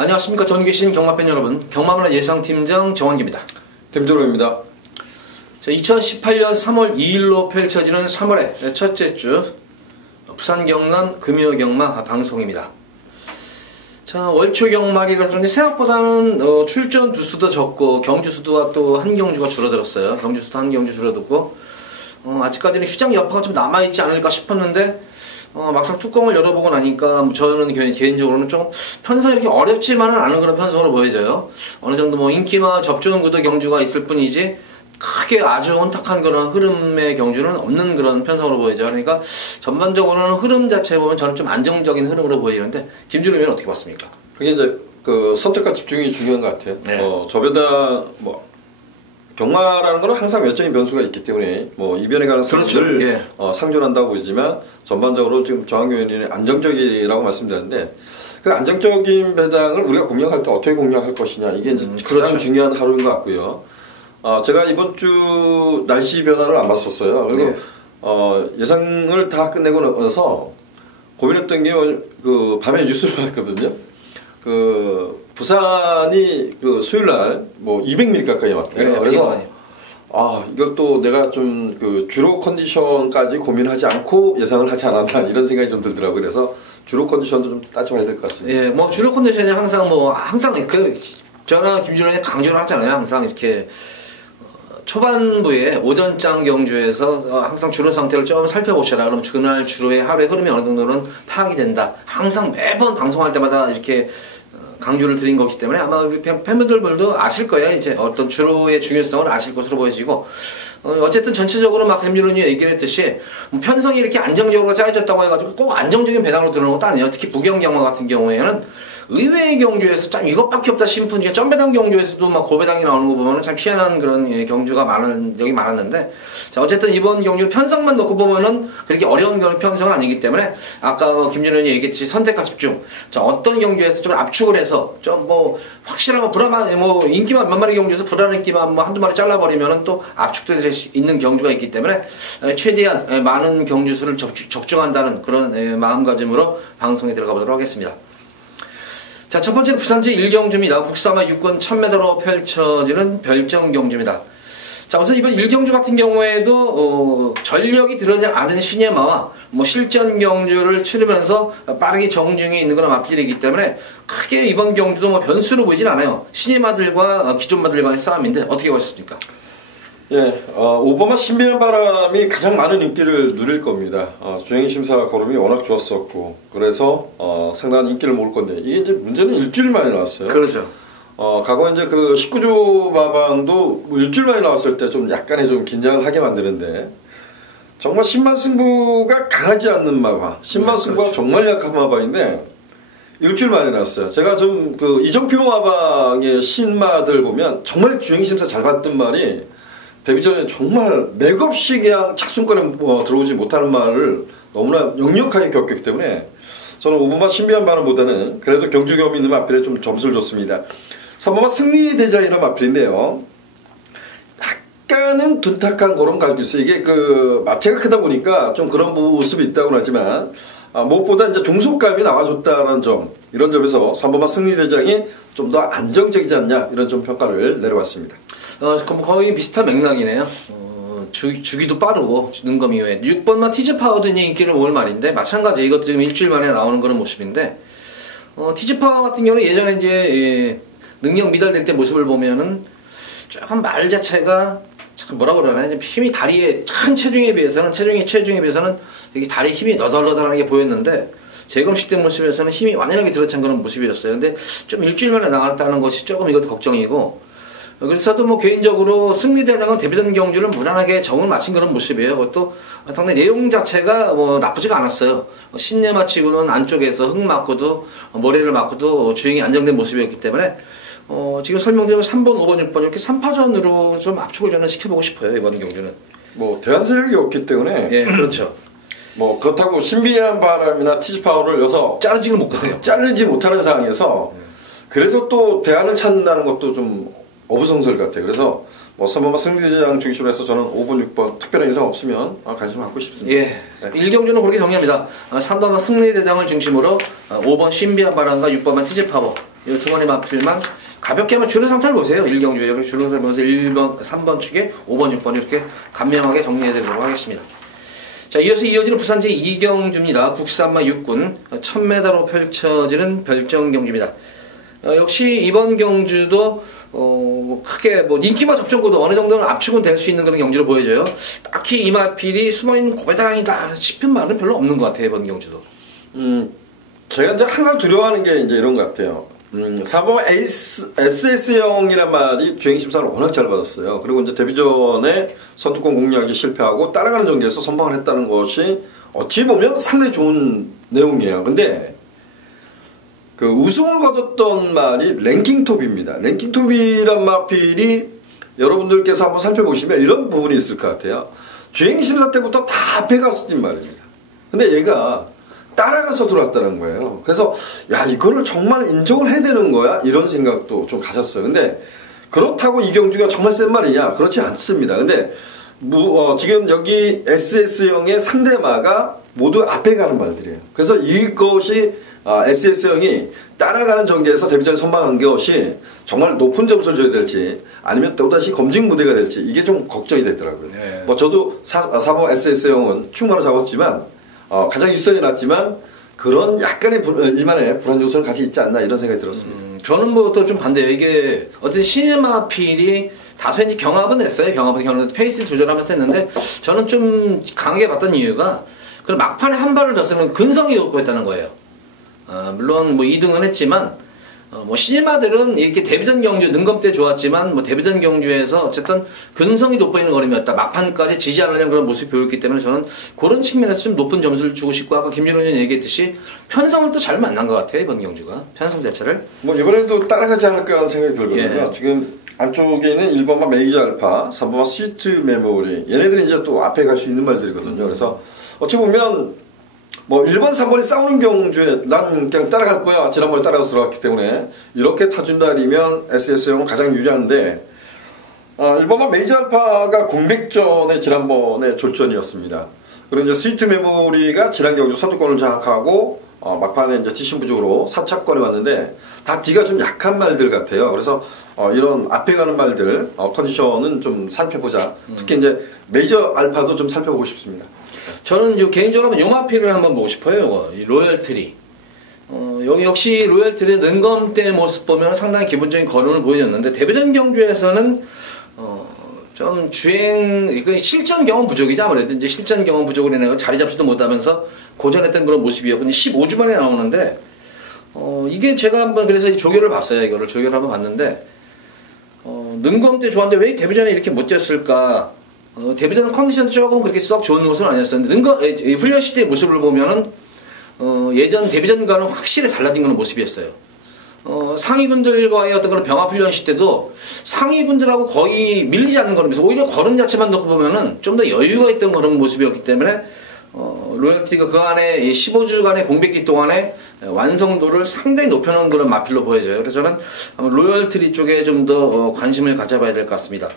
안녕하십니까. 전국에 계신 경마팬 여러분, 경마문화 예상팀장 정원기입니다. 김조로입니다. 자, 2018년 3월 2일로 펼쳐지는 3월의 첫째 주 부산 경남 금요 경마 방송입니다. 자, 월초 경말이라서 그런지 생각보다는 출전 두수도 적고 경주 수도가 또 한 경주가 줄어들었어요. 경주 수도 한 경주 줄어들고 아직까지는 휴장 여파가 좀 남아있지 않을까 싶었는데 막상 뚜껑을 열어보고 나니까 저는 개인적으로는 좀 편성이 이렇게 어렵지만은 않은 그런 편성으로 보여져요. 어느 정도 뭐 인기나 접종 구도 경주가 있을 뿐이지 크게 아주 혼탁한 그런 흐름의 경주는 없는 그런 편성으로 보이죠. 그러니까 전반적으로는 흐름 자체 보면 저는 좀 안정적인 흐름으로 보이는데 김준호 의원은 어떻게 봤습니까? 그게 이제 그 선택과 집중이 중요한 것 같아요. 네. 저보다 경마라는 건 항상 외적인 변수가 있기 때문에 이변에 가능성을 늘 상존한다고 보이지만 전반적으로 지금 정한규 의원이 안정적이라고 말씀드렸는데 그 안정적인 배당을 우리가 공략할 때 어떻게 공략할 것이냐 이게 이제 가장 중요한 하루인 것 같고요. 제가 이번 주 날씨 변화를 안 봤었어요. 그리고 예상을 다 끝내고 나서 고민했던 게 그 밤에 뉴스를 봤거든요. 그 부산이 그 수요일 날 200mm 가까이 왔대요. 네, 그래서 이걸 또 내가 좀 그 주로 컨디션까지 고민하지 않고 예상을 하지 않았나 이런 생각이 좀 들더라고요. 그래서 주로 컨디션도 좀 따져봐야 될 것 같습니다. 예, 주로 컨디션이 항상 저는 김준호에 강조를 하잖아요. 항상 이렇게 초반부에 오전장 경주에서 항상 주로 상태를 좀 살펴보셔라. 그럼 그날 주로의 하루의 흐름이 어느 정도는 파악이 된다. 항상 매번 방송할 때마다 이렇게 강조를 드린 거기 때문에 아마 우리 팬분들도 아실 거예요. 이제 어떤 주로의 중요성을 아실 것으로 보여지고 어쨌든 전체적으로 막 김준호님이 얘기를 했듯이 편성이 이렇게 안정적으로 짜여졌다고 해가지고 꼭 안정적인 배당으로 들어오는 것도 아니에요. 특히 부경경마 같은 경우에는 의외의 경주에서 참 이것밖에 없다 싶은 중에 점배당 경주에서도 막 고배당이 나오는 거 보면은 참 희한한 그런 경주가 여기 많았는데 자 어쨌든 이번 경주 편성만 놓고 보면은 그렇게 어려운 편성은 아니기 때문에 아까 김준현이 얘기했듯이 선택과 집중 자 어떤 경주에서 좀 압축을 해서 좀 확실한 불안한 인기만 몇 마리 경주에서 불안한 인기만 한두 마리 잘라버리면은 또 압축될 수 있는 경주가 있기 때문에 최대한 많은 경주수를 적중한다는 그런 마음가짐으로 방송에 들어가 보도록 하겠습니다. 자, 첫 번째는 부산제 1경주입니다. 국사마 6권 1000m로 펼쳐지는 별정 경주입니다. 자, 우선 이번 1경주 같은 경우에도 전력이 들어가지 않은 시네마와 실전 경주를 치르면서 빠르게 정중에 있는 그런 앞길이기 때문에 크게 이번 경주도 변수로 보이진 않아요. 시네마들과 기존마들 간의 싸움인데 어떻게 보셨습니까? 예, 오바마 신비한 바람이 가장 많은 인기를 누릴 겁니다. 주행심사 걸음이 워낙 좋았었고, 그래서 상당한 인기를 모을 건데, 이게 이제 문제는 일주일 만에 나왔어요. 그렇죠. 과거 이제 그 19주 마방도 일주일 만에 나왔을 때 좀 약간의 좀 긴장을 하게 만드는데, 정말 신마승부가 강하지 않는 마방, 신마승부가 그렇죠. 정말 약한 마방인데, 일주일 만에 나왔어요. 제가 좀 그 이정표 마방의 신마들 보면 정말 주행심사 잘 봤던 말이 데뷔 전에 정말 맥없이 그냥 착순권에 들어오지 못하는 말을 너무나 역력하게 겪었기 때문에 저는 오바마 신비한 바람보다는 그래도 경주겸이 있는 마필에 좀 점수를 줬습니다. 3번마 승리대장이라는 마필인데요. 약간은 둔탁한 그런 가지고 있어요. 이게 그 마체가 크다 보니까 좀 그런 모습이 있다고는 하지만 무엇보다 이제 중속감이 나와줬다는 점 이런 점에서 3번마 승리대장이 좀 더 안정적이지 않냐 이런 좀 평가를 내려봤습니다. 거의 비슷한 맥락이네요. 주기도 빠르고 능검 이후에 6번마 티즈파워도 이제 인기를 모을 말인데 마찬가지 이것도 지금 일주일 만에 나오는 그런 모습인데 티즈파워 같은 경우는 예전에 이제 능력 미달될 때 모습을 보면은 조금 말 자체가 참 뭐라 그러나 힘이 다리에 큰 체중에 비해서는 되게 다리 힘이 너덜너덜하게 보였는데 재검식 된 모습에서는 힘이 완연하게 들어찬 그런 모습이었어요. 근데 좀 일주일 만에 나왔다는 것이 조금 이것도 걱정이고 그래서도 개인적으로 승리대장은 데뷔전 경주를 무난하게 정을 마친 그런 모습이에요. 그것도 상당히 내용 자체가 나쁘지가 않았어요. 신내 마치고는 안쪽에서 흙 맞고도 모래를 맞고도 주행이 안정된 모습이었기 때문에 지금 설명드린 3번, 5번, 6번 이렇게 3파전으로 좀 압축을 저는 시켜보고 싶어요. 이번 경주는. 대한 세력이 없기 때문에 예, 그렇죠. 그렇다고 신비한 바람이나 티즈파워를 여서 자르지는 못해요. 자르지 못하는 상황에서 그래서 또 대안을 찾는다는 것도 좀 어부성설 같아요. 그래서 3번마 승리대장 중심으로 해서 저는 5번, 6번 특별한 인상 없으면 관심을 갖고 싶습니다. 예, 네. 1경주는 그렇게 정리합니다. 3번마 승리대장을 중심으로 5번 신비한 바람과 6번만 티즈파워 이 두 마리 마필만 가볍게 한번 주름 상태를 보세요. 1경주에 이렇게 주름 상태를 보면서 1번, 3번 축에 5번, 6번 이렇게 간명하게 정리해드리도록 하겠습니다. 자, 이어지는 부산제 2경주입니다. 국산마 육군 1000m로 펼쳐지는 별정경주입니다. 역시 이번 경주도 크게 뭐 인기마 접종고도 어느 정도는 압축은 될 수 있는 그런 경주로 보여져요. 딱히 이 마필이 숨어있는 고배당이다 싶은 말은 별로 없는 것 같아요. 이번 경주도. 제가 이제 항상 두려워하는 게 이제 이런 것 같아요. 4번 SS형이란 말이 주행심사를 워낙 잘 받았어요. 그리고 이제 데뷔전에 선두권 공략이 실패하고 따라가는 전개에서 선방을 했다는 것이 어찌 보면 상당히 좋은 내용이에요. 근데 그 우승을 거뒀던 말이 랭킹톱입니다. 랭킹톱이란 마필이 여러분들께서 한번 살펴보시면 이런 부분이 있을 것 같아요. 주행심사 때부터 다 앞에 갔었단 말입니다. 근데 얘가 따라가서 들어왔다는 거예요. 그래서 야, 이거를 정말 인정을 해야 되는 거야? 이런 생각도 좀 가졌어요. 근데 그렇다고 이 경주가 정말 센 말이냐? 그렇지 않습니다. 근데 지금 여기 SS형의 상대마가 모두 앞에 가는 말들이에요. 그래서 이것이 SS형이 따라가는 전개에서 데뷔전에 선방한 것이 정말 높은 점수를 줘야 될지 아니면 또다시 검증 무대가 될지 이게 좀 걱정이 되더라고요. 네. 뭐 저도 4번 SS형은 충만을 잡았지만 가장 윗선이 났지만 그런 약간의 일만의 불안 요소를 같이 있지 않나 이런 생각이 들었습니다. 저는 뭐 또 좀 반대예요. 이게 어떤 시네마필이 다소 이제 경합은 했어요. 경합은 페이스 조절하면서 했는데 저는 좀 강하게 봤던 이유가 그 막판에 한 발을 더 쓰는 근성이 돋보였다는 거예요. 물론 뭐 2등은 했지만 뭐 시네마들은 이렇게 데뷔전 경주 능검 때 좋았지만 뭐 데뷔전 경주에서 어쨌든 근성이 돋보이는 걸음이었다. 막판까지 지지 않으려는 그런 모습이 보였기 때문에 저는 그런 측면에서 좀 높은 점수를 주고 싶고 아까 김준호 의원이 얘기했듯이 편성을 또 잘 만난 것 같아요. 이번 경주가 편성 자체를 뭐 이번에도 따라가지 않을까 하는 생각이 들거든요. 예. 지금 안쪽에 있는 1번마 메이저 알파, 3번마 스위트 메모리 얘네들이 이제 또 앞에 갈 수 있는 말들이거든요. 그래서 어찌 보면 뭐 1번, 3번이 싸우는 경주에 난 그냥 따라갈 거야. 지난번에 따라가서 들어갔기 때문에 이렇게 타준다리면 SS형은 가장 유리한데 1번만 메이저 알파가 공백전의 지난번에 졸전이었습니다. 그리고 이제 스위트 메모리가 지난 경주 선두권을 장악하고 막판에 이제 뒷심 부족으로 4차권에 왔는데 다 뒤가 좀 약한 말들 같아요. 그래서 이런 앞에 가는 말들 컨디션은 좀 살펴보자. 특히 이제 메이저 알파도 좀 살펴보고 싶습니다. 저는 개인적으로 요마필을 한번 보고 싶어요. 이 로열트리. 여기 역시 로열트리의 능검 때 모습 보면 상당히 기본적인 거론을 보여줬는데 데뷔전 경주에서는 좀 주행, 실전 경험 부족이죠. 아무래도 이제 실전 경험 부족으로 인해 자리 잡지도 못하면서 고전했던 그런 모습이었고 15주 만에 나오는데 이게 제가 한번 그래서 이 조교를 봤어요. 이거를 조교를 한번 봤는데 능검 때 좋았는데 왜 데뷔전에 이렇게 못 뛰었을까? 데뷔전 컨디션도 조금 그렇게 썩 좋은 모습은 아니었었는데 훈련 시대의 모습을 보면은 예전 데뷔전과는 확실히 달라진 그런 모습이었어요. 상위군들과의 어떤 그런 병합훈련 시대도 상위군들하고 거의 밀리지 않는 걸음에서 오히려 걸음 자체만 놓고 보면은 좀 더 여유가 있던 그런 모습이었기 때문에 로열티가 그 안에 15주간의 공백기 동안에 완성도를 상당히 높여놓은 그런 마필로 보여져요. 그래서 저는 로열트리 쪽에 좀 더 관심을 가져봐야 될 것 같습니다.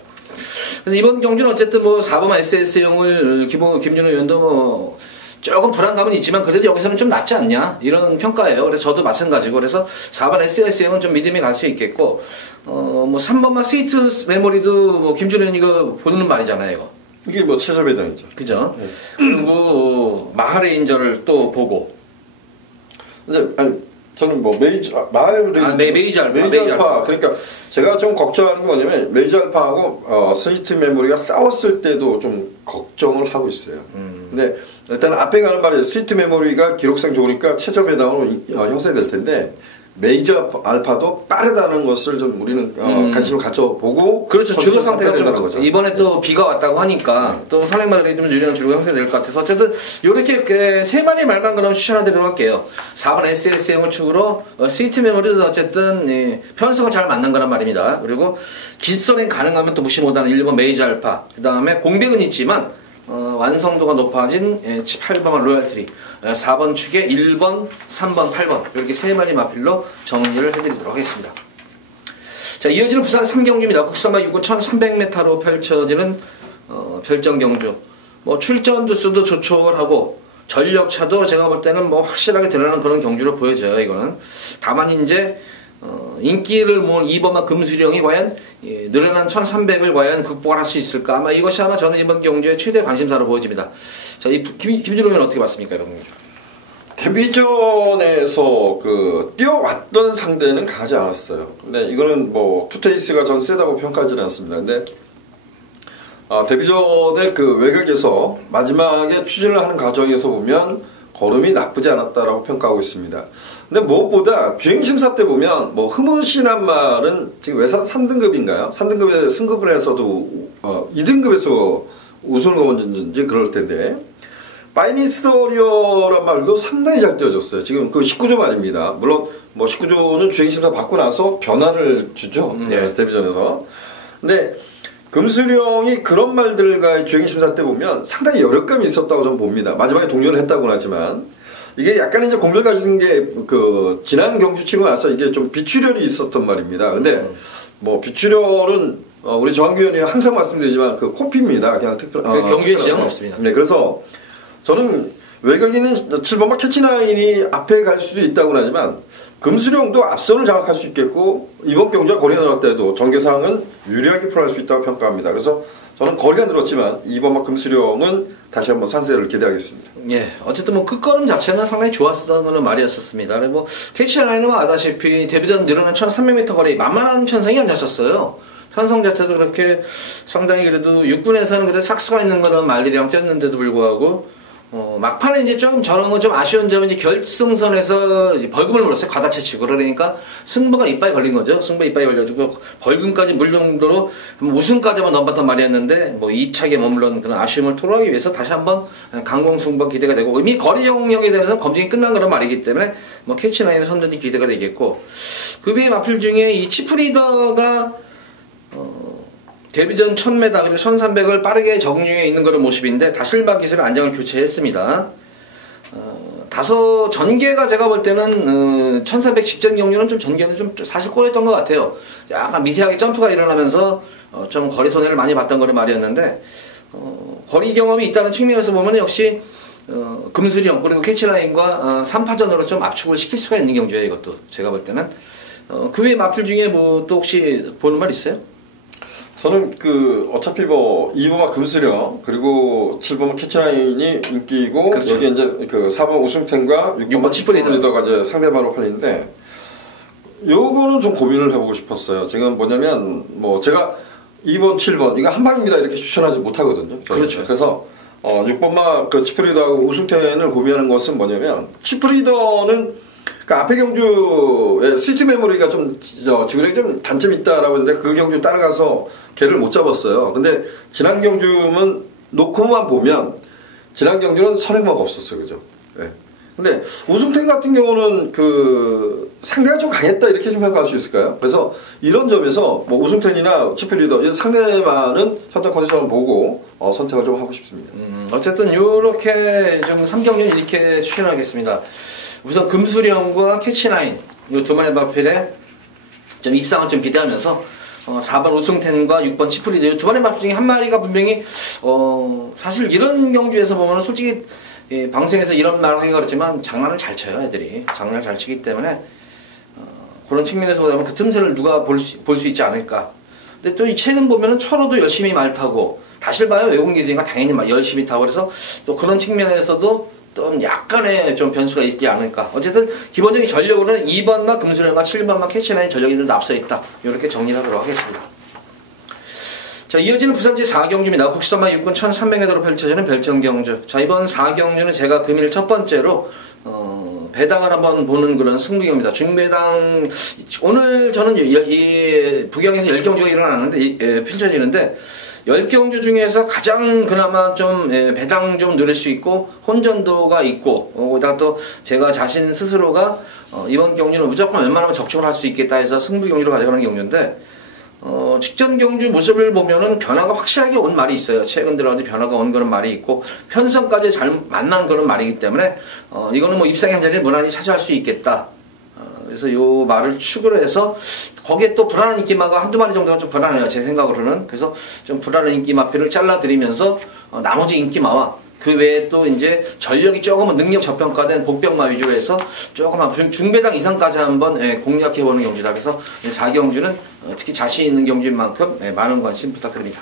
그래서 이번 경주는 어쨌든 뭐 4번 SS형을 김준호 의원도 뭐 조금 불안감은 있지만 그래도 여기서는 좀 낫지 않냐 이런 평가예요. 그래서 저도 마찬가지고 그래서 4번 SS형은 좀 믿음이 갈 수 있겠고 뭐 3번만 스위트 메모리도 뭐 김준호 의원 이거 보는 말이잖아요. 이거. 이게 뭐 최저 배당이죠. 그죠? 네. 그리고 마하레인저를 또 보고. 근데 아니 저는 뭐 메이저 알파. 그러니까 제가 좀 걱정하는 게 뭐냐면 메이저 알파하고 스위트 메모리가 싸웠을 때도 좀 걱정을 하고 있어요. 근데 일단 앞에 가는 말이 스위트 메모리가 기록상 좋으니까 최저 배당으로 형성될 텐데 메이저 알파도 빠르다는 것을 좀 우리는 관심을 가져보고 그렇죠. 주로 상태가 좀 거죠. 이번에 또 비가 왔다고 하니까 또 선행마들이 좀 유리한 주로 형성될 것 같아서 어쨌든 이렇게 세 마리 말만 그럼 추천하도록 할게요. 4번 SS형을 축으로 스위트 메모리도 어쨌든 편성을 잘 만난 거란 말입니다. 그리고 기선행 가능하면 또 무시 못하는 1번 메이저 알파 그 다음에 공백은 있지만 완성도가 높아진 8번 로열트리 4번 축에 1번, 3번, 8번 이렇게 세 마리 마필로 정리를 해드리도록 하겠습니다. 자, 이어지는 부산 3경주입니다. 국산마 육군 1300m로 펼쳐지는 별정경주. 뭐 출전 두수도 조촐하고 전력차도 제가 볼 때는 뭐 확실하게 드러나는 그런 경주로 보여져요. 이거는 다만 이제 인기를 모은 이범아 금수령이 과연 늘어난 1300을 과연 극복할 수 있을까? 아마 이것이 아마 저는 이번 경주의 최대 관심사로 보여집니다. 자, 김준호 의원 어떻게 봤습니까, 여러분? 데뷔전에서 뛰어왔던 상대는 강하지 않았어요. 근데 이거는 뭐 투테이스가 전 세다고 평가하지는 않습니다. 근데 데뷔전의 외곽에서 마지막에 추진을 하는 과정에서 보면 걸음이 나쁘지 않았다라고 평가하고 있습니다. 근데 무엇보다 주행심사 때 보면 뭐 흐뭇이란 말은 지금 외산 3등급인가요? 3등급에 승급을 해서도 2등급에서 우승을 거머쥐는지 그럴 텐데 파이니스터리어란 말도 상당히 잘 띄워졌어요. 지금 19조 말입니다. 물론 뭐 19조는 주행심사 받고 나서 변화를 주죠. 데뷔전에서. 근데 금수령이 그런 말들과 주행심사 때 보면 상당히 여력감이 있었다고 저는 봅니다. 마지막에 동료를 했다고는 하지만 이게 약간 이제 공을 가지는 게 지난 경주 치고 나서 이게 좀 비출혈이 있었던 말입니다. 근데 뭐 비출혈은 우리 정한규 의원이 항상 말씀드리지만 코피입니다. 그냥 경주에 지장은 없습니다. 네, 그래서 저는 외곽에는 7번마 캐치나인이 앞에 갈 수도 있다고는 하지만 금수령도 앞선을 장악할 수 있겠고 이번 경주가 거리가 늘었을 때도 전개상은 유리하게 풀어갈 수 있다고 평가합니다. 그래서 저는 거리가 늘었지만 이번 금수령은 다시 한번 산세를 기대하겠습니다. 예, 어쨌든 뭐 끝걸음 자체는 상당히 좋았다는 말이었습니다. 그리고 캐치라인은 아다시피 데뷔전 늘어난 1300m 거리 만만한 편성이 아니었었어요. 편성 자체도 그렇게 상당히 그래도 육군에서는 그래도 삭수가 있는 그런 말들이랑 뛰었는데도 불구하고 막판에 이제 좀 저런 건 좀 아쉬운 점은 이제 결승선에서 이제 벌금을 물었어요. 과다채치고. 그러니까 승부가 이빨에 걸린 거죠. 승부가 이빨에 걸려가지고 벌금까지 물 정도로 우승까지만 넘봤단 말이었는데 뭐 2차게 머물렀는 그런 아쉬움을 토로하기 위해서 다시 한번 강공승부가 기대가 되고 이미 거리 영역에 대해서는 검증이 끝난 그런 말이기 때문에 뭐 캐치라인의 선전이 기대가 되겠고 그 외에 마필 중에 이 치프리더가 데뷔전 1000m 그리고 1300을 빠르게 적응해 있는 그런 모습인데 다실바 기술의 안장을 교체했습니다. 다소 전개가 제가 볼 때는 1400 직전 경주는 좀 전개는 좀 사실 꼬였던 것 같아요. 약간 미세하게 점프가 일어나면서 좀 거리 손해를 많이 봤던 그런 말이었는데 거리 경험이 있다는 측면에서 보면 역시 금수령 그리고 캐치라인과 3파전으로 좀 압축을 시킬 수가 있는 경주예요. 이것도 제가 볼 때는 그 외에 마필 중에 뭐 또 혹시 보는 말 있어요? 저는 어차피 뭐 2번마 금수령 그리고 7번마 캐치라인이 인기이고 그렇죠. 여기 이제 4번 우승템과 6번마 치프리더가 이제 상대방으로 팔리는데 요거는 좀 고민을 해보고 싶었어요. 지금 뭐냐면 뭐 제가 2번, 7번 이거 한 방입니다 이렇게 추천하지 못하거든요. 그렇죠. 그래서 6번마 치프리더하고 우승템을 고민하는 것은 뭐냐면 치프리더는 앞에 경주에 시티 메모리가 좀 지구력이 좀 단점이 있다라고 했는데 그 경주 따라가서 걔를 못 잡았어요. 근데 지난 경주는 놓고만 보면 지난 경주는 선행마가 없었어요, 그죠? 네. 근데 우승템 같은 경우는 상대가 좀 강했다 이렇게 좀 평가할 수 있을까요? 그래서 이런 점에서 뭐 우승템이나 치프리더 상대만은 현장 컨디션을 보고 선택을 좀 하고 싶습니다. 어쨌든 이렇게 좀 3경년 이렇게 추천하겠습니다. 우선 금수령과 캐치라인 이 두 마리 마필에 좀 입상을 좀 기대하면서 4번 우승템과 6번 치프리드 이 두 마리 마필 중에 한 마리가 분명히 사실 이런 경주에서 보면 솔직히 방송에서 이런 말 하기가 그렇지만 장난을 잘 쳐요 애들이 장난을 잘 치기 때문에 그런 측면에서 보자면 그 틈새를 누가 볼 수 있지 않을까. 근데 또 이 최근 보면은 철호도 열심히 말 타고 다실바야 외국인이니까 당연히 열심히 타고 그래서 또 그런 측면에서도 좀 약간의 좀 변수가 있지 않을까. 어쨌든 기본적인 전력으로는 2번만 금수령과 7번만 캐치라인 전력이 좀 앞서 있다. 이렇게 정리를 하도록 하겠습니다. 자, 이어지는 부산지 4경주입니다. 국산마 6군 1300m로 펼쳐지는 별정경주. 자, 이번 4경주는 제가 금일 첫 번째로 배당을 한번 보는 그런 승부경입니다. 중배당 오늘 저는 이 부경에서 10경주가 일어나는데 펼쳐지는데 10경주 중에서 가장 그나마 좀 배당 좀 누릴 수 있고 혼전도가 있고 거기다가 또 제가 자신 스스로가 이번 경주는 무조건 웬만하면 적중을 할 수 있겠다 해서 승부 경주로 가져가는 경주인데 직전 경주 모습을 보면은 변화가 확실하게 온 말이 있어요. 최근 들어서 변화가 온 그런 말이 있고 편성까지 잘 만난 그런 말이기 때문에 이거는 뭐 입상의 한 자리를 무난히 차지할 수 있겠다. 그래서 요 말을 축으로 해서 거기에 또 불안한 인기마가 한두 마리 정도가 좀 불안해요. 제 생각으로는. 그래서 좀 불안한 인기마표를 잘라드리면서 나머지 인기마와 그 외에 또 이제 전력이 조금은 능력 저평가된 복병마 위주로 해서 조금 한 중배당 이상까지 한번 공략해보는 경주다. 그래서 4경주는 특히 자신 있는 경주인 만큼 많은 관심 부탁드립니다.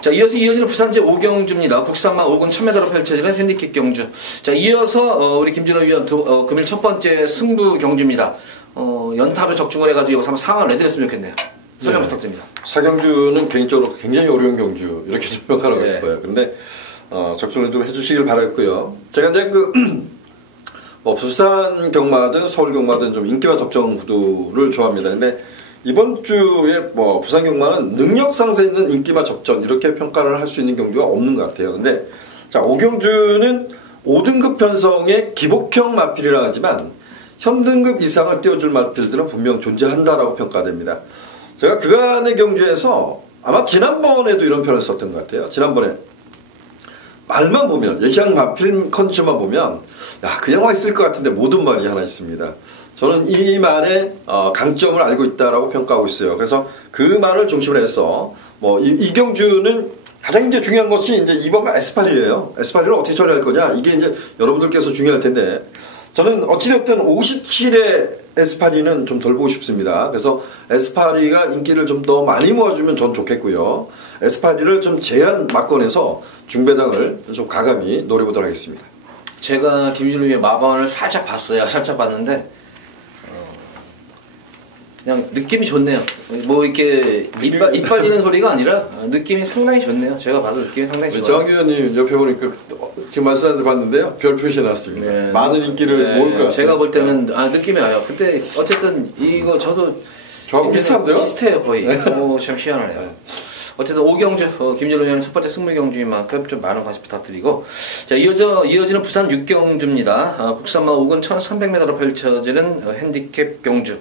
자, 이어지는 부산제 5경주입니다. 국산마 5군 1000m로 펼쳐지는 핸디캡 경주. 자, 이어서 우리 김진호 위원 금일 첫 번째 승부 경주입니다. 연타로 적중을 해가지고 여기서 한번 상황을 내드렸으면 좋겠네요. 설명 부탁드립니다. 4경주는 개인적으로 굉장히 어려운 경주 이렇게 좀 평가하고 싶어요. 근데 적중을 좀 해주시길 바랐고요. 제가 이제 부산 경마든 서울 경마든 좀 인기와 적정 구도를 좋아합니다. 근데 이번 주에 부산 경마는 능력 상세 있는 인기와 적전 이렇게 평가를 할 수 있는 경주가 없는 것 같아요. 근데 자, 5경주는 5등급 편성의 기복형 마필이라 하지만 현등급 이상을 띄워줄 마필들은 분명 존재한다라고 평가됩니다. 제가 그간의 경주에서 아마 지난번에도 이런 표현을 썼던 것 같아요. 지난번에 말만 보면 예시양 마필 컨디션만 보면 야, 그냥 와 있을 것 같은데 모든 말이 하나 있습니다. 저는 이 말의 강점을 알고 있다라고 평가하고 있어요. 그래서 그 말을 중심으로 해서 이 경주는 가장 이제 중요한 것이 이제 이번가 에스파리예요. 에스파리를 어떻게 처리할 거냐 이게 이제 여러분들께서 중요할 텐데 저는 어찌됐든 57의 에스파리는 좀 덜 보고 싶습니다. 그래서 에스파리가 인기를 좀 더 많이 모아주면 전 좋겠고요. 에스파리를 좀 제한 막건해서 중배당을 좀 가감히 노려보도록 하겠습니다. 제가 김준우의 마반을 살짝 봤어요. 살짝 봤는데 그냥 느낌이 좋네요. 뭐 이렇게 이빨리는 소리가 아니라 느낌이 상당히 좋네요. 제가 봐도 느낌이 상당히 좋아요. 정학규 의원님 옆에 보니까 지금 말씀하는데 봤는데요. 별 표시 해놨습니다. 네. 많은 인기를 모을 것 같아요. 제가 볼 때는 느낌이 와요. 근데 어쨌든 이거 저도 저하고 비슷한데요? 비슷해요 거의. 참 희한하네요. 네. 어쨌든 5경주 김진호 의원의 첫 번째 승부 경주인 만큼 좀 많은 관심 부탁드리고 자 이어지는 부산 6경주입니다. 국산마 5군 1300m로 펼쳐지는 핸디캡 경주.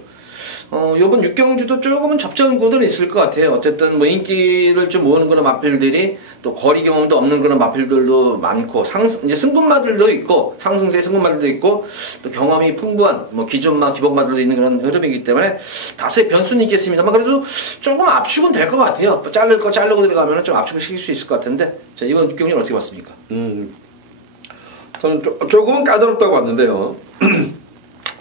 요번 6경주도 조금은 접전 구도는 있을 것 같아요. 어쨌든 뭐 인기를 좀 모으는 그런 마필들이 또 거리 경험도 없는 그런 마필들도 많고 이제 승분마들도 있고 상승세 승분마들도 있고 또 경험이 풍부한 뭐 기존마 기본마들도 있는 그런 흐름이기 때문에 다소의 변수는 있겠습니다만 그래도 조금 압축은 될 것 같아요. 자를 거 자르고 들어가면 좀 압축을 시킬 수 있을 것 같은데 자 이번 6경주는 어떻게 봤습니까? 저는 조금은 까다롭다고 봤는데요.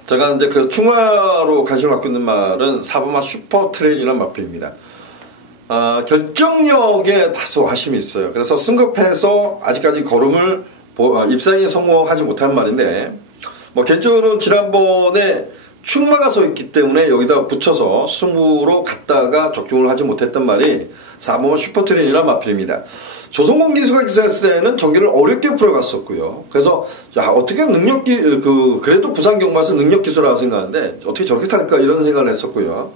제가 이제 그 충마로 관심을 갖고 있는 말은 4번마 슈퍼트레인이라는 마필입니다. 결정력에 다소 아쉬움이 있어요. 그래서 승급해서 아직까지 걸음을 입상에 성공하지 못한 말인데 개인적으로 지난번에 충마가 서 있기 때문에 여기다 붙여서 승부로 갔다가 적중을 하지 못했던 말이 4번마 슈퍼트레인이라는 마필입니다. 조성공 기수가 기사했을 때는 경기를 어렵게 풀어갔었고요. 그래서 어떻게 그래도 부산 경마에서 능력 기수라고 생각하는데 어떻게 저렇게 탈까 이런 생각을 했었고요.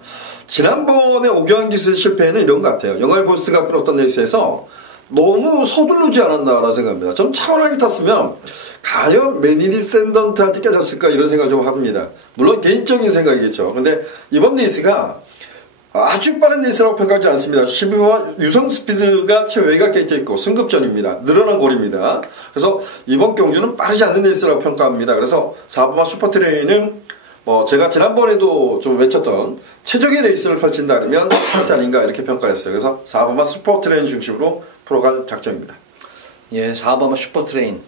지난번에 오경환 기수의 실패는 이런 것 같아요. 영화의 보스가 그런 어떤 레이스에서 너무 서두르지 않았나라는 생각합니다. 좀 차분하게 탔으면 과연 매니디 샌던트한테 깨졌을까 이런 생각을 좀 합니다. 물론 개인적인 생각이겠죠. 근데 이번 레이스가 아주 빠른 레이스라고 평가하지 않습니다. 12번 유성 스피드가 최외곽 깨져 있고 승급전입니다. 늘어난 거리입니다. 그래서 이번 경주는 빠르지 않는 레이스라고 평가합니다. 그래서 4번마 슈퍼트레인은 제가 지난번에도 좀 외쳤던 최적의 레이스를 펼친다면 찬스 아닌가 이렇게 평가했어요. 그래서 4번마 슈퍼트레인 중심으로 풀어갈 작정입니다. 예, 4번마 슈퍼트레인.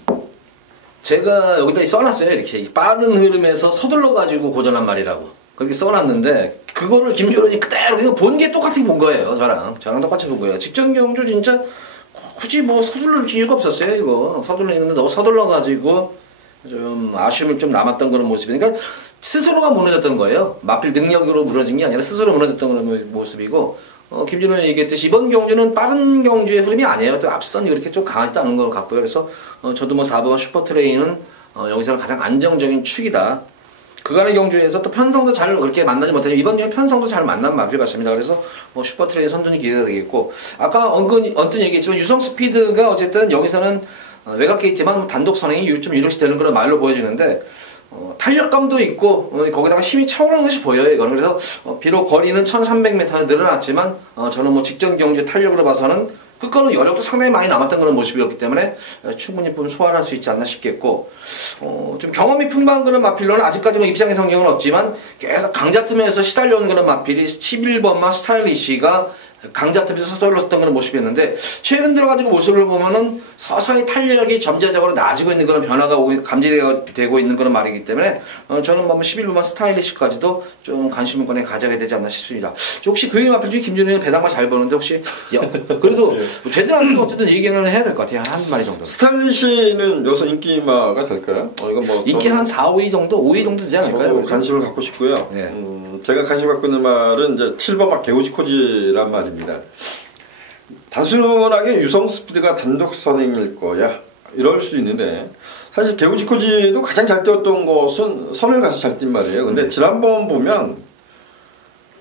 제가 여기다 써놨어요. 이렇게 빠른 흐름에서 서둘러가지고 고전한 말이라고. 그렇게 써놨는데 그거를 김준호님 그대로 본 게 똑같이 본 거예요. 저랑 똑같이 본 거예요. 직전 경주 진짜 굳이 서둘릴 이유가 없었어요. 이거 서둘리는데 너무 서둘러가지고 좀 아쉬움이 좀 남았던 그런 모습이니까 그러니까 스스로가 무너졌던 거예요. 마필 능력으로 무너진 게 아니라 스스로 무너졌던 그런 모습이고 김준호님 얘기했듯이 이번 경주는 빠른 경주의 흐름이 아니에요. 또 앞선이 그렇게 좀 강하지도 않은 것 같고요. 그래서 저도 4번 슈퍼트레인은 여기서는 가장 안정적인 축이다. 그간의 경주에서 또 편성도 잘 그렇게 만나지 못했지만 이번 경우는 편성도 잘 만난 마필 같습니다. 그래서 슈퍼트레인 선두는 기대가 되겠고 아까 언뜻 얘기했지만 유성 스피드가 어쨌든 여기서는 외곽 게이트만 단독 선행이 좀 유력시 되는 그런 말로 보여지는데 탄력감도 있고 거기다가 힘이 차오르는 것이 보여요. 이거는 그래서 비록 거리는 1300m 늘어났지만 저는 직전 경주 탄력으로 봐서는 그거는 여력도 상당히 많이 남았던 그런 모습이었기 때문에 충분히 좀 소화할 수 있지 않나 싶겠고 좀 경험이 풍부한 그런 마필로는 아직까지 입상의 성경은 없지만 계속 강자 틈에서 시달려오는 그런 마필이 11번마 스타일리시가 강자들이 서둘렀던 그런 모습이었는데 최근 들어가지고 모습을 보면은 서서히 탄력이 점차적으로 나아지고 있는 그런 변화가 감지되고 있는 그런 말이기 때문에 저는 뭐 11번만 스타일리시까지도 좀 관심권에 가져야 되지 않나 싶습니다. 혹시 그의 마필 중에 김준현은 배당만 잘 보는데 혹시 그래도 되든 안 되든 어쨌든 얘기는 해야 될 것 같아요. 한 마리 정도. 스타일리시는 여기서 인기마가 될까요? 이건 뭐 인기 한 4, 5위 정도? 5위 정도 되지 않을까요? 저도 관심을 갖고 싶고요. 네. 제가 관심 갖고 있는 말은 이제 7번막 개우지코지란 말입니다. 단순하게 유성 스피드가 단독 선행일 거야 이럴 수 있는데 사실 개우지코지도 가장 잘 뛰었던 것은 선을 가서 잘 뛴 말이에요. 근데 지난번 보면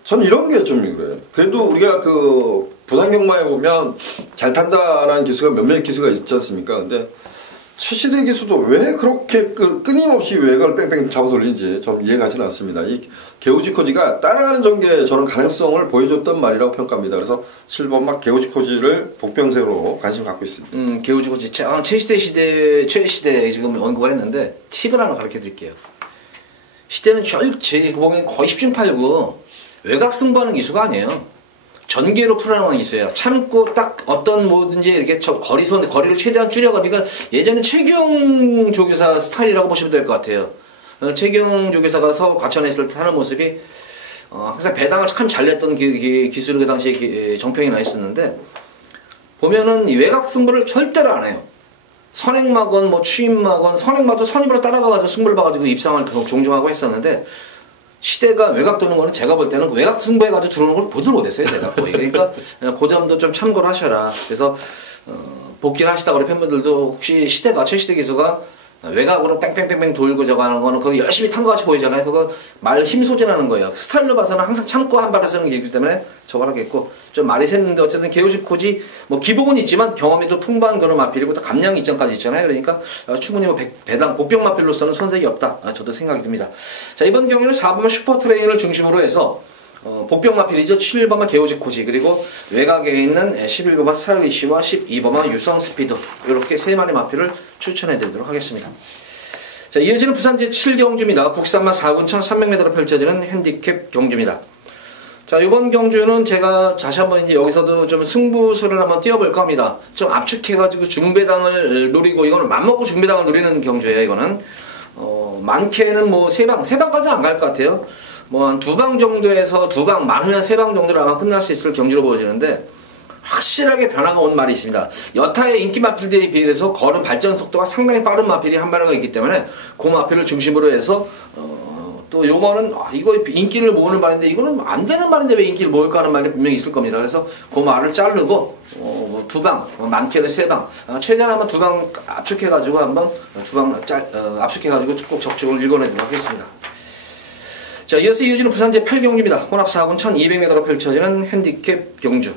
전 이런 게 좀 그래요. 그래도 우리가 그 부산 경마에 보면 잘 탄다라는 기수가 몇몇 기수가 있지 않습니까? 근데 최시대 기수도 왜 그렇게 끊임없이 외곽을 뺑뺑 잡아 돌리는지 좀 이해가 가지는 않습니다. 이 개우지코지가 따라가는 전개에 저는 가능성을 보여줬던 말이라고 평가합니다. 그래서 7번막 개우지코지를 복병세로 관심 갖고 있습니다. 개우지코지 최시대 지금 언급을 했는데 팁을 하나 가르쳐 드릴게요. 시대는 제 보면 거의 10중8구 외곽 승부하는 기수가 아니에요. 전개로 풀어나가는 기수예요. 참고 딱 어떤 뭐든지 이렇게 거리를 최대한 줄여가니까 예전에 최경 조교사 스타일이라고 보시면 될 것 같아요. 최경 조교사가 서울 과천에 있을 때 하는 모습이 항상 배당을 참 잘 냈던 기술이 그 당시에 정평이 나 있었는데 보면은 이 외곽 승부를 절대로 안 해요. 선행마건 뭐 추임마건 선행마도 선입으로 따라가가지고 승부를 봐가지고 입상을 종종 하고 했었는데 시대가 외곽 도는 거는 제가 볼 때는 외곽 승부해가지고 들어오는 걸 보질 못했어요, 제가 거의. 그러니까 그 점도 좀 참고를 하셔라. 그래서 복귀를 하시다가 우리 팬분들도 혹시 시대가 최시대 기수가 외곽으로 뺑뺑뺑뺑 돌고 저가는 거는 그거 열심히 탄 것 같이 보이잖아요. 그거 말 힘 소진하는 거예요. 스타일로 봐서는 항상 참고 한 발을 쓰는 기기 때문에 저걸 하겠고 좀 말이 샜는데 어쨌든 개우지코지 뭐 기복은 있지만 경험이 또 풍부한 그런 마필이고 또 감량 이점까지 있잖아요. 그러니까 충분히 뭐 배당 복병 마필로서는 손색이 없다. 저도 생각이 듭니다. 자, 이번 경기는 4번만 슈퍼트레인을 중심으로 해서 복병 마필이죠. 7번만 개우지코지 그리고 외곽에 있는 11번만 스타일리시와 12번만 유성 스피드 이렇게 세 마리 마필을 추천해 드리도록 하겠습니다. 자, 이어지는 부산 제7경주입니다. 국산만 4군 1300m로 펼쳐지는 핸디캡 경주입니다. 자, 이번 경주는 제가 다시 한번 이제 여기서도 좀 승부수를 한번 띄워볼까 합니다. 좀 압축해가지고 중배당을 노리고 이거는 맘먹고 중배당을 노리는 경주예요. 이거는 많게는 뭐 3방까지 안 갈 것 같아요. 뭐 한 2방 정도에서 2방 많으면 3방 정도로 아마 끝날 수 있을 경주로 보여지는데 확실하게 변화가 온 말이 있습니다. 여타의 인기 마필들에 비해서 걸음 발전 속도가 상당히 빠른 마필이 한 마리가 있기 때문에 그 마필을 중심으로 해서 또 요거는 이거 인기를 모으는 말인데 이거는 안 되는 말인데 왜 인기를 모을까 하는 말이 분명히 있을 겁니다. 그래서 그 말을 자르고 2방 많게는 3방 최대한 한번 2방 압축해가지고 한번 2방 압축해가지고 꼭 적중을 읽어내도록 하겠습니다. 자, 이어서 이어지는 부산 제8경주입니다. 혼합 4군 1200m로 펼쳐지는 핸디캡 경주.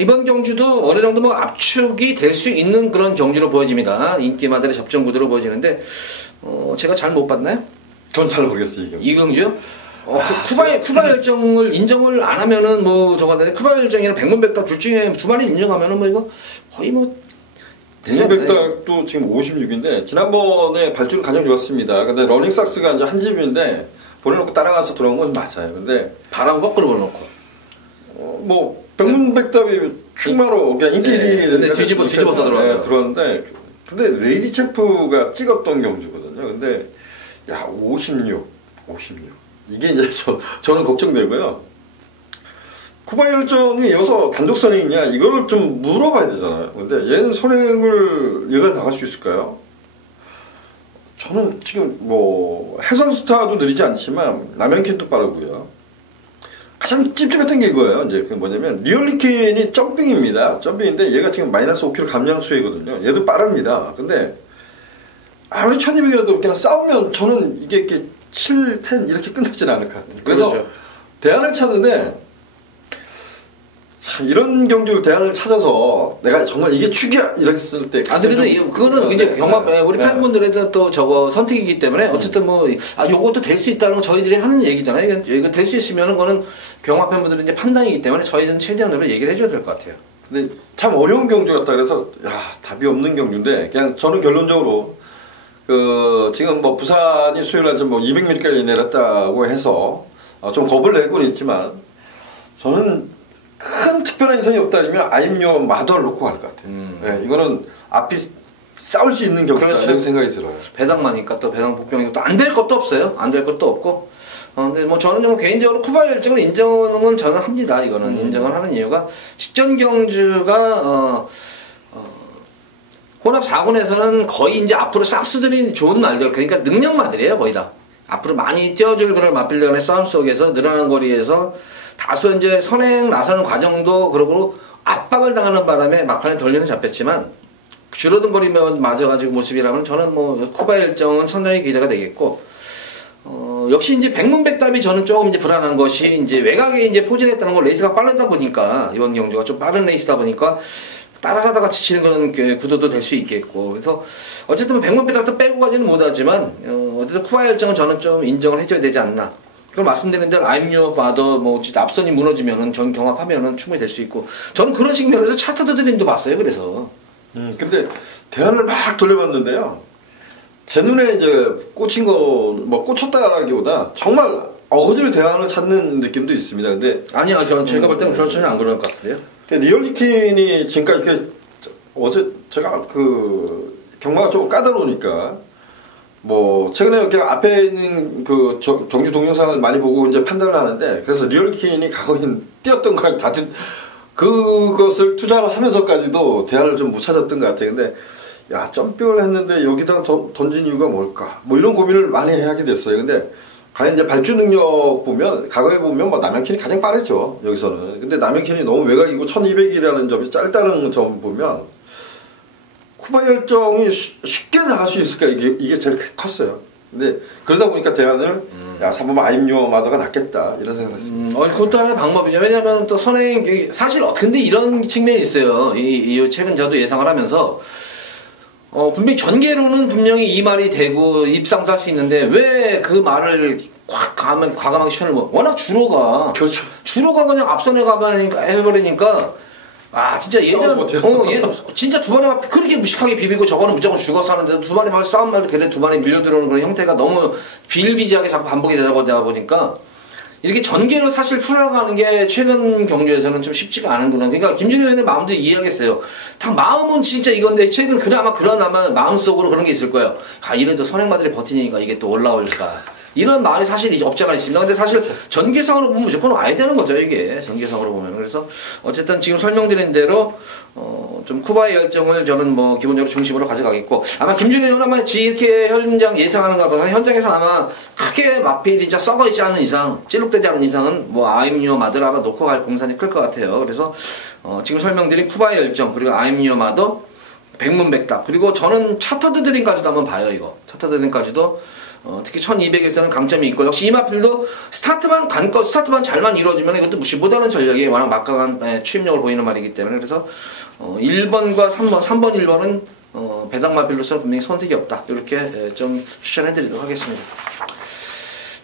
이번 경주도 어느 정도 뭐 압축이 될 수 있는 그런 경주로 보여집니다. 인기마들의 접전 구도로 보여지는데, 제가 잘 못 봤나요? 전 잘 모르겠어요, 이 경주요? 쿠바 열정을 인정을 안 하면은 뭐 저거 하는데, 쿠바 열정이랑 백문백답 둘 중에 2마리 인정하면은 뭐 이거 거의 뭐 백문백답도 지금 56인데 지난번에 발주는 가장 좋았습니다. 근데 러닝삭스가 이제 한 집인데 보내놓고 따라가서 돌아온 건 맞아요. 근데 바람 거꾸로 보내놓고 뭐 백문백답이 충마로 그냥 인기 1위 뒤집어서 들어왔어요. 그런데 근데 레이디 챔프가 찍었던 경주거든요. 근데 야 56 이게 이제 저는 걱정되고요. 쿠바 열정이 여기서 단독 선행이냐 이거를 좀 물어봐야 되잖아요. 근데 얘는 선행을 얘가 나갈 수 있을까요? 저는 지금 뭐 해성스타도 느리지 않지만 남현캔도 빠르고요. 가장 찝찝했던 게 이거예요. 이제 그 뭐냐면 리얼리캔이 점핑입니다. 점핑인데 얘가 지금 마이너스 5kg 감량 수혜거든요. 얘도 빠릅니다. 근데 아무리 1200이라도 그냥 싸우면 저는 이게 이렇게 7, 10 이렇게 끝나진 않을 것 같아요. 그래서 그렇죠. 대안을 찾는데 이런 경주를 대안을 찾아서 내가 정말 이게 축이야 이렇게 쓸 때. 근데 그거는 이제 우리 팬분들에도 또 저거 선택이기 때문에 어쨌든 뭐 요것도 될 수 있다는 건 저희들이 하는 얘기잖아요. 이거 될 수 있으면은 그거는 경마 팬분들은 이제 판단이기 때문에 저희는 최대한으로 얘기를 해줘야 될 것 같아요. 근데 참 어려운 경주 같다 그래서 답이 없는 경주인데 그냥 저는 결론적으로 지금 뭐 부산이 수요일날 좀 뭐 200mm까지 내렸다고 해서 좀 겁을 내고는 있지만 저는 큰 특별한 인상이 없다면 아임요 마더를 놓고 갈 것 같아요. 네, 이거는 앞이 싸울 수 있는 경기라는 그렇죠. 생각이 들어요. 배당마니까 또 배당 복병이고 또 안 될 것도 없어요. 안 될 것도 없고. 근데 뭐 저는 좀 개인적으로 쿠바 열정을 인정은 저는 합니다. 이거는 인정을 하는 이유가 직전 경주가 혼합 4군에서는 거의 이제 앞으로 싹수들이 좋은 말들, 그러니까 능력마들이에요, 거의 다. 앞으로 많이 뛰어줄 그런 맞빌려는 싸움 속에서 늘어난 거리에서 다소 이제 선행 나서는 과정도 그러고 압박을 당하는 바람에 막판에 덜리는 잡혔지만 줄어든 거리면 맞아가지고 모습이라면 저는 뭐 쿠바 일정은 상당히 기대가 되겠고, 역시 이제 백문백답이 저는 조금 이제 불안한 것이 이제 외곽에 이제 포진했다는 걸 레이스가 빠르다 보니까 이번 경주가 좀 빠른 레이스다 보니까 따라가다가 지치는 그런 구도도 될 수 있겠고, 그래서 어쨌든 백문백답도 빼고 가지는 못하지만 어쨌든 쿠바 일정은 저는 좀 인정을 해줘야 되지 않나. 그걸 말씀드린 대로 I'm your father 뭐 진짜 앞선이 무너지면은 전 경합하면은 충분히 될 수 있고, 저는 그런 측면에서 차트드 드림도 봤어요. 그래서 근데 대안을 막 돌려봤는데요. 제 눈에 이제 꽂힌 거 뭐 꽂혔다라기보다 정말 어거지로 대안을 찾는 느낌도 있습니다. 근데 아니야, 제가 볼 때는 전혀 안 그럴 것 같은데요. 리얼리킨이 지금까지 이렇게 어제 제가 그 경마가 좀 까다로우니까 뭐 최근에 이렇게 앞에 있는 그 정규 동영상을 많이 보고 이제 판단을 하는데, 그래서 리얼리킨이 과거에 뛰었던 거랑 다들 그것을 투자를 하면서까지도 대안을 좀 못 찾았던 것 같아요. 근데 야, 점핑을 했는데 여기다가 던진 이유가 뭘까? 뭐 이런 고민을 많이 하게 됐어요. 근데 과연 이제 발주 능력 보면 과거에 보면 뭐 남현킨이 가장 빠르죠. 여기서는. 근데 남현킨이 너무 외곽이고 1200이라는 점이 짧다는 점 보면 쿠바 열정이 쉽게 나갈 수 있을까? 이게 제일 컸어요. 근데 그러다 보니까 대안을 야, 3번 아임요 마더가 낫겠다 이런 생각을 했습니다. 그것도 하나의 방법이죠. 왜냐하면 또 선행 사실 근데 이런 측면이 있어요. 이 최근 저도 예상을 하면서 분명히 전개로는 분명히 이 말이 되고 입상도 할 수 있는데 왜 그 말을 과감하게 추천을 워낙 주로가 그렇죠. 주로가 그냥 앞선에 해버리니까 진짜 예전 진짜 두 번에 막 그렇게 무식하게 비비고 저거는 무조건 죽었어 하는데 두 번에 막 싸움 말도 걔네 두 번에 밀려 들어오는 그런 형태가 너무 비일비재하게 자꾸 반복이 되다 보니까 이렇게 전개로 사실 풀어가는 게 최근 경주에서는 좀 쉽지가 않은구나. 그러니까 김준호 의원의 마음도 이해하겠어요. 다 마음은 진짜 이건데 최근 그나마 마음속으로 그런 게 있을 거예요. 이래도 선행마들이 버티니까 이게 또 올라올까. 이런 마음이 사실 없지 않아 있습니다. 근데 사실 전개상으로 보면 무조건 와야 되는 거죠, 이게. 전개상으로 보면. 그래서 어쨌든 지금 설명드린 대로 좀 쿠바의 열정을 저는 뭐 기본적으로 중심으로 가져가겠고, 아마 김준호 의원 아마 이렇게 현장 예상하는 것 같아서 현장에서 아마 크게 마필이 진짜 썩어 있지 않은 이상, 찔룩되지 않은 이상은 뭐 I'm your mother 아마 놓고 갈 공산이 클 것 같아요. 그래서 지금 설명드린 쿠바의 열정, 그리고 I'm your mother, 백문백답, 그리고 저는 차터드 드림까지도 한번 봐요, 이거. 차터드 드림까지도 특히 1200에서는 강점이 있고, 역시 이마필도 스타트만 잘만 이루어지면 이것도 무시 못하는 전력이 워낙 막강한 추임력을 보이는 말이기 때문에, 그래서 1번과 3번 1번은 배당마필로서는 분명히 손색이 없다, 이렇게 좀 추천해드리도록 하겠습니다.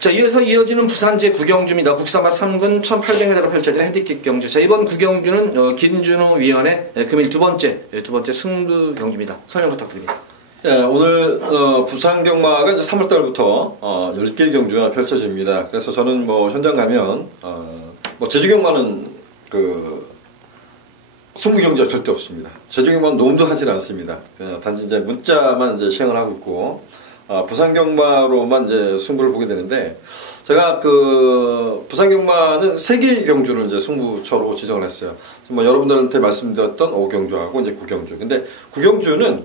자, 이어서 이어지는 부산제 구경주입니다. 국사마 3군 1800m로 펼쳐진 핸디캡 경주. 자, 이번 구경주는 김준호 위원의 금일 두 번째 승부 경주입니다. 설명 부탁드립니다. 예, 오늘 부산 경마가 이제 3월달부터 10개의 경주가 펼쳐집니다. 그래서 저는 뭐 현장 가면 뭐 제주 경마는 그 승부 경주가 절대 없습니다. 제주 경마는 놈도 하질 않습니다. 단지 이제 문자만 이제 시행을 하고 있고, 부산 경마로만 이제 승부를 보게 되는데, 제가 그 부산 경마는 3개의 경주를 이제 승부처로 지정을 했어요. 뭐 여러분들한테 말씀드렸던 5경주하고 이제 9경주. 근데 9경주는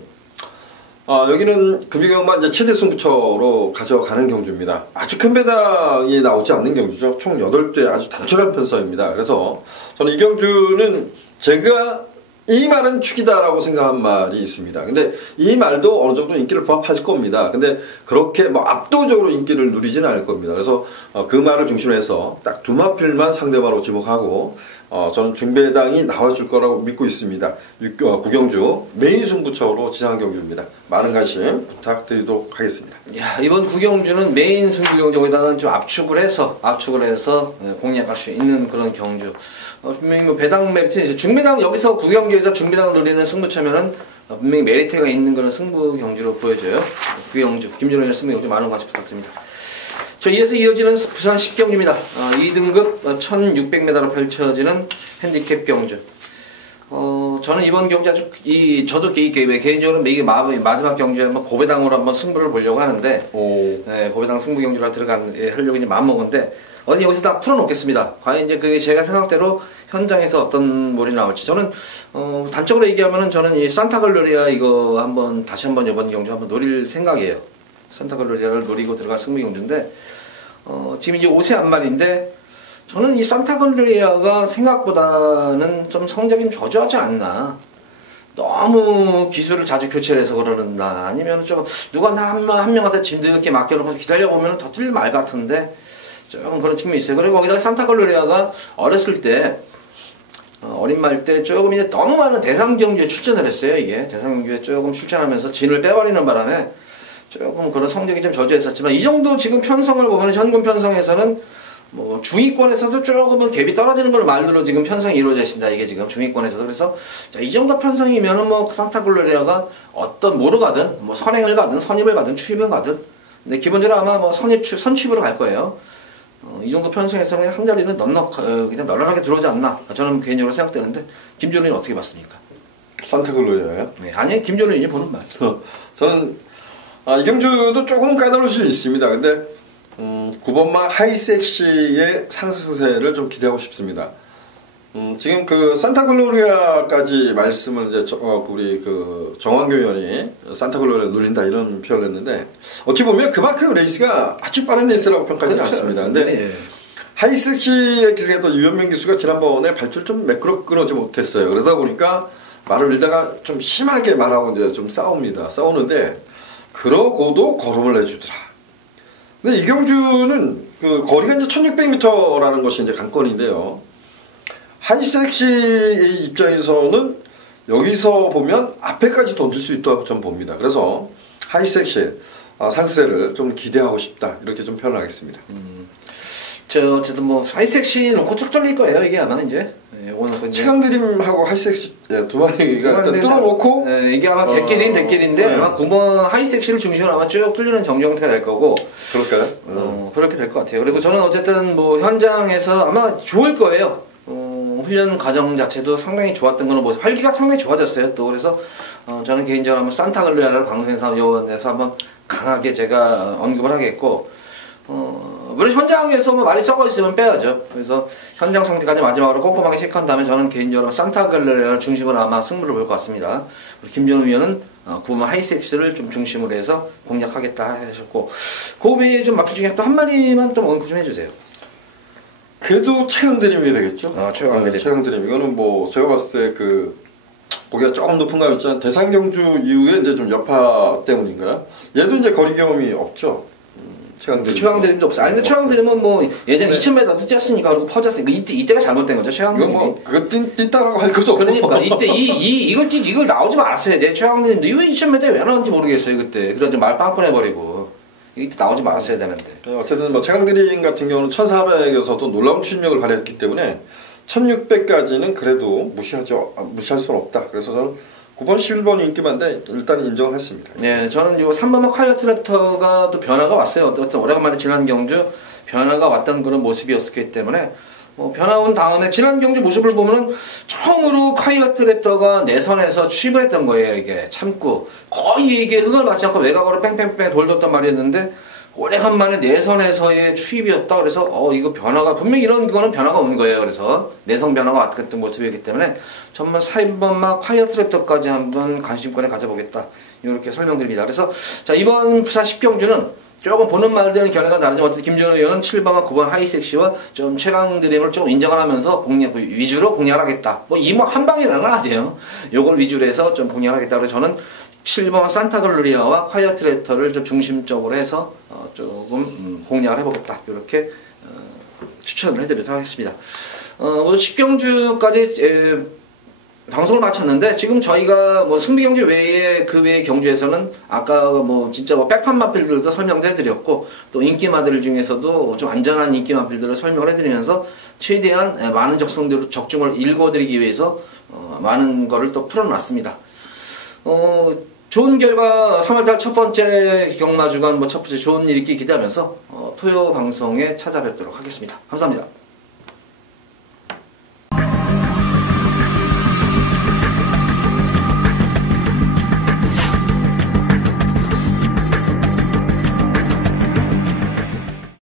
여기는 금유경마 이제 최대 승부처로 가져가는 경주입니다. 아주 큰 배당이 나오지 않는 경주죠. 총 8대 아주 단촐한 편성입니다. 그래서 저는 이 경주는 제가 이 말은 축이다라고 생각한 말이 있습니다. 근데 이 말도 어느 정도 인기를 부합할 겁니다. 근데 그렇게 뭐 압도적으로 인기를 누리지는 않을 겁니다. 그래서 그 말을 중심으로 해서 딱 두 마필만 상대방으로 지목하고 저는 중배당이 나와줄 거라고 믿고 있습니다. 구경주 메인 승부처로 지상한 경주입니다. 많은 관심 부탁드리도록 하겠습니다. 야, 이번 구경주는 메인 승부 경주에다가 좀 압축을 해서 공략할 수 있는 그런 경주. 분명히 뭐 배당 메리트, 중배당 여기서 구경주에서 중배당을 노리는 승부처면은 분명히 메리트가 있는 그런 승부 경주로 보여져요. 구경주 김준호 승부 경주 많은 관심 부탁드립니다. 자, 이어서 이어지는 부산 10경주입니다. 2등급 1600m로 펼쳐지는 핸디캡 경주. 저는 이번 경주 저도 개인적으로 이게 마지막 경주에 한번 고배당으로 한번 승부를 보려고 하는데, 네, 고배당 승부 경주로 하려고 이제 마음먹은데, 여기서 다 풀어놓겠습니다. 과연 이제 그게 제가 생각대로 현장에서 어떤 몰이 나올지. 저는, 단적으로 얘기하면은 저는 이 산타글로리아 이거 다시 한번 이번 경주 한번 노릴 생각이에요. 산타글로리아를 노리고 들어갈 승부 경주인데, 지금 이제 5세 안말인데, 저는 이 산타글로리아가 생각보다는 좀 성적이 저조하지 않나. 너무 기술을 자주 교체를 해서 그러는다. 아니면 좀 누가 한 명한테 진드럽게 맡겨놓고 기다려보면 더 뛸 말 같은데 좀 그런 측면이 있어요. 그리고 거기다가 산타글로리아가 어렸을 때 어린 말 때 조금 이제 너무 많은 대상 경주에 출전을 했어요. 이게 대상 경주에 조금 출전하면서 진을 빼버리는 바람에 조금 그런 성적이 좀 저조했었지만 이 정도 지금 편성을 보면 현금 편성에서는 뭐 중위권에서도 조금은 갭이 떨어지는 걸 말로 지금 편성이 이루어져 있습니다. 이게 지금 중위권에서도. 그래서 자, 이 정도 편성이면은 뭐 산타글로리아가 어떤 뭐로 가든 뭐 선행을 가든 선입을 가든 추입을 가든, 근데 기본적으로 아마 뭐 선취입으로 갈 거예요. 이 정도 편성에서는 한 자리는 그냥 널널하게 들어오지 않나 저는 개인적으로 생각되는데, 김준호는 어떻게 봤습니까? 산타글로리아요? 네, 아니 김준호님이 보는 말. 저는 이 경주도 조금 까다로울 수 있습니다. 근데 9번마 하이섹시의 상승세를 좀 기대하고 싶습니다. 지금 그 산타글로리아까지 말씀을 이제 우리 그 정환교 의원이 산타글로리아 눌린다 이런 표현을 했는데, 어찌 보면 그만큼 레이스가 아주 빠른 레이스라고 평가하지 그렇죠. 않습니다. 근데 네. 하이섹시의 기세가 유현명 기수가 지난번에 발주를 좀 매끄럽게 끊어지 못했어요. 그러다 보니까 말을 밀다가 좀 심하게 말하고 이제 좀 싸우는데 그러고도 걸음을 내주더라. 근데 이 경주는 그 거리가 이제 1600m라는 것이 이제 관건인데요. 하이섹시의 입장에서는 여기서 보면 앞에까지 던질 수 있다고 좀 봅니다. 그래서 하이섹시 상승세를 좀 기대하고 싶다 이렇게 좀 표현하겠습니다. 어쨌든 뭐 하이섹시 놓고 쭉 돌릴 거예요. 이게 아마 이제 오늘 최강드림하고 하이섹시 두 마리가 일단 뚫어놓고 이게 아마 대길인데 네. 아마 9번 하이섹시를 중심으로 아마 쭉 뚫리는 정형태가 될 거고. 그럴까요? 그렇게 될 것 같아요. 그리고 저는 어쨌든 뭐 현장에서 아마 좋을 거예요. 훈련 과정 자체도 상당히 좋았던 거는 뭐 활기가 상당히 좋아졌어요. 또 그래서 저는 개인적으로 한번 산타글로리아를 방송에서 요원에서 한번 강하게 제가 언급을 하겠고, 물론 현장에서 뭐 말이 썩어 있으면 빼야죠. 그래서 현장 상태까지 마지막으로 꼼꼼하게 체크한 다음에 저는 개인적으로 산타글로리아를 중심으로 아마 승부를 볼 것 같습니다. 김준호 위원은 9번 하이섹스를 좀 중심으로 해서 공략하겠다 하셨고, 그 외에 좀 마필 중에 또 한 마리만 또 언급 좀 해주세요. 그래도 최강드림이 되겠죠. 최강드림. 이거는 뭐 제가 봤을 때 그 보기가 조금 높은 거 있잖아요. 대상 경주 이후에 이제 좀 여파 때문인가요? 얘도 이제 거리 경험이 없죠. 최강드림도 없어. 아니, 근데 최강드림은 뭐 예전에 2000m도 뛰었으니까 그리고 퍼졌으니까 이때가 잘못된 거죠. 최강드림이. 이거 뭐 그거 뛴다라고 할 것도 없고. 그러니까 이때 이걸 나오지 말았어야 돼. 최강드림도 이거 2000m에 왜 나왔는지 모르겠어요 그때. 그래서 말 빵꾸 내버리고. 이때 나오지 말았어야 되는데. 어쨌든 뭐 최강드림 같은 경우는 1400에서도 놀라운 추진력을 발휘했기 때문에 1600까지는 그래도 무시할 수는 없다. 그래서 저는 9번, 11번이 인기 많은데 일단 인정을 했습니다. 네, 저는 요 3번마 콰이어트 랩터가 또 변화가 왔어요. 어떤 오래간만에 지난 경주 변화가 왔던 그런 모습이었기 때문에 변화 온 다음에 지난 경주 모습을 보면은 처음으로 콰이어트 랩터가 내선에서 취입을 했던 거예요. 이게 참고 거의 이게 흙을 맞지 않고 외곽으로 뺑뺑뺑 돌렸단 말이었는데 오래간만에 내선에서의 취입이었다. 그래서 이거 변화가 분명히 이런 거는 변화가 온 거예요. 그래서 내성 변화가 왔던 모습이기 때문에 정말 4번마 콰이어트 랩터까지 한번 관심권에 가져보겠다. 이렇게 설명드립니다. 그래서 자, 이번 부산 10경주는 조금 보는 말들은 견해가 다르지만 어쨌든 김준호 의원은 7번과 9번 하이섹시와 좀 최강드림을 조금 인정을 하면서 위주로 공략을 하겠다. 한 방이라는 건 아니에요. 요걸 위주로 해서 좀 공략을 하겠다. 그래서 저는 7번 산타글로리아와 콰이어트 랩터를 좀 중심적으로 해서 조금 공략을 해보겠다. 이렇게 추천을 해드리도록 하겠습니다. 10경주까지 방송을 마쳤는데 지금 저희가 뭐 승리 경주 외에 그 외의 경주에서는 아까 뭐 진짜 뭐 백판 마필들도 설명도 해드렸고 또 인기마들 중에서도 좀 안전한 인기 마필들을 설명을 해드리면서 최대한 많은 적중을 읽어드리기 위해서 많은 거를 또 풀어놨습니다. 좋은 결과 3월달 첫 번째 경마 주간 첫 번째 좋은 일 있기 기대하면서 토요 방송에 찾아뵙도록 하겠습니다. 감사합니다.